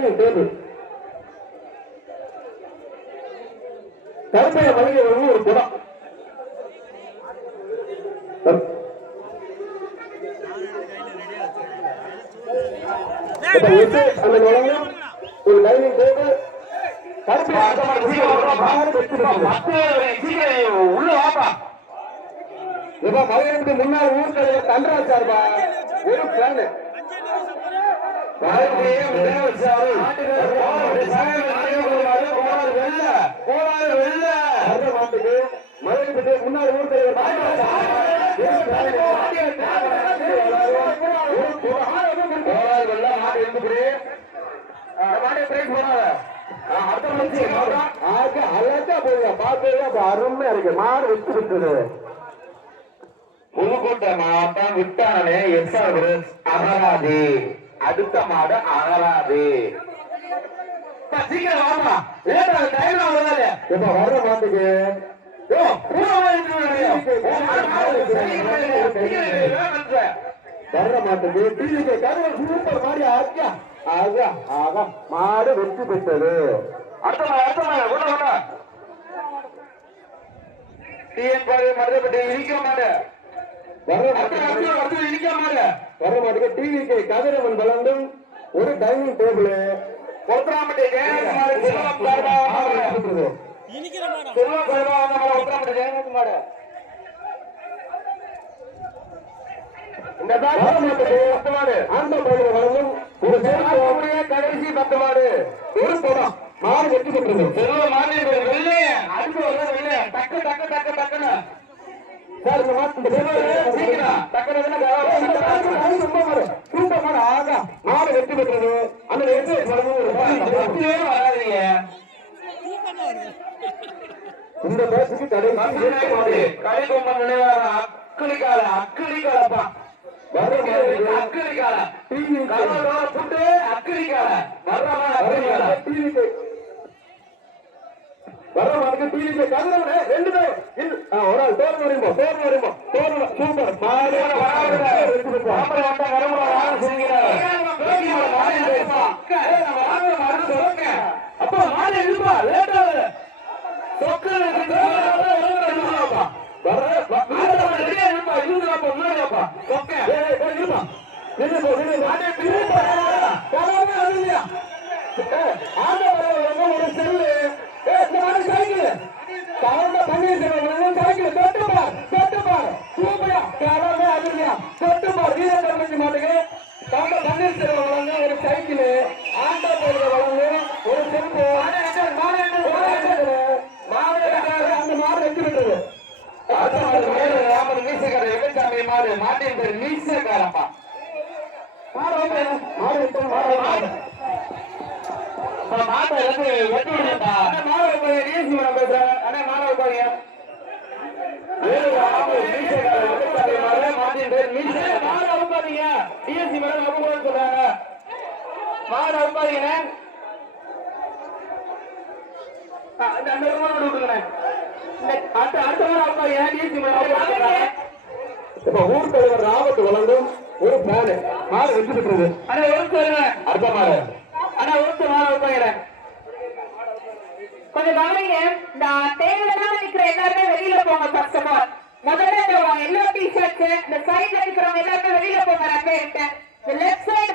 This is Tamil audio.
டைனிங் டேபிள் கருப்பைய மளிகை ஒரு குடம் ஒரு டைனிங் டேபிள் உள்ள வாப்பா இப்ப மதுரைக்கு முன்னாள் ஊர் தலைவர் தண்டராஜ் சார்பா ஒரு பிளான் மாட்டுக்கு மதுரைக்கு முன்னாள் ஊர் தலைவர் அருமையா இருக்கு மாடு வச்சு விட்டுது புதுக்கோட்டை மாவட்டம் விட்டானே அகராதி அடுத்த மாடு அகராதி சீக்கிரம் வாமா இப்ப வர்ற மாட்டுக்கு வர்ற மாட்டுக்கு சூப்பர் மாடி ஆச்சா ஆகா ஆகா மாடு வெற்றி பெற்றது மருதப்பட்டி இடிக்க மாடு இடிக்க மாடு வர்ற மாட்டுக்கு டிவிக்கு கதிரவன் பலந்தும் ஒரு டைனிங் டேபிள் கொத்தராமட்டி மாடு இந்த கடைசி 10 மாடு ஒரு படம் மாடு வெற்றி பெற்றது டக்கு டக்கு டக்கு டக்குன்னு சார் இந்த ஆகா மாடு வெற்றி பெற்றது அந்த இந்த பேசுக்கு கடை கொம்பன் நினைவாக அக்களிக்கால அக்களிக்காலப்பா அக்களிக்கால புட்டு அக்களிக்கால வர்ற மாதிரி டிவிக்கு கதிரவனே 2 பேர் ஒரு ஆள் தோர்ந்து வரும்போ சூப்பர் அப்பா மாடு எழுப்பா லேட்டா ஒரு சைக்கிள் ஆண்டா வழங்கு ஒரு செருப்பு அந்த மாடு வெற்றி பெற்றது மாடு மாட்டின் பேர் மீசக்காரப்பா ஊர் தலைவர் ராபத்து வழங்கும் ஒரு பிளான் மாடு வெற்றி பெற்றது அடுத்த மாடு கொஞ்சம் கவனிங்க. இந்த தேவையில்லாம நிக்கிற எல்லாருமே வெளியில போங்க. கஸ்டமர் முதல்ல எல்லா டி ஷர்ட்ஸ் இந்த சைட்ல இருக்கிறவங்க எல்லாருமே வெளியில போங்க. Left side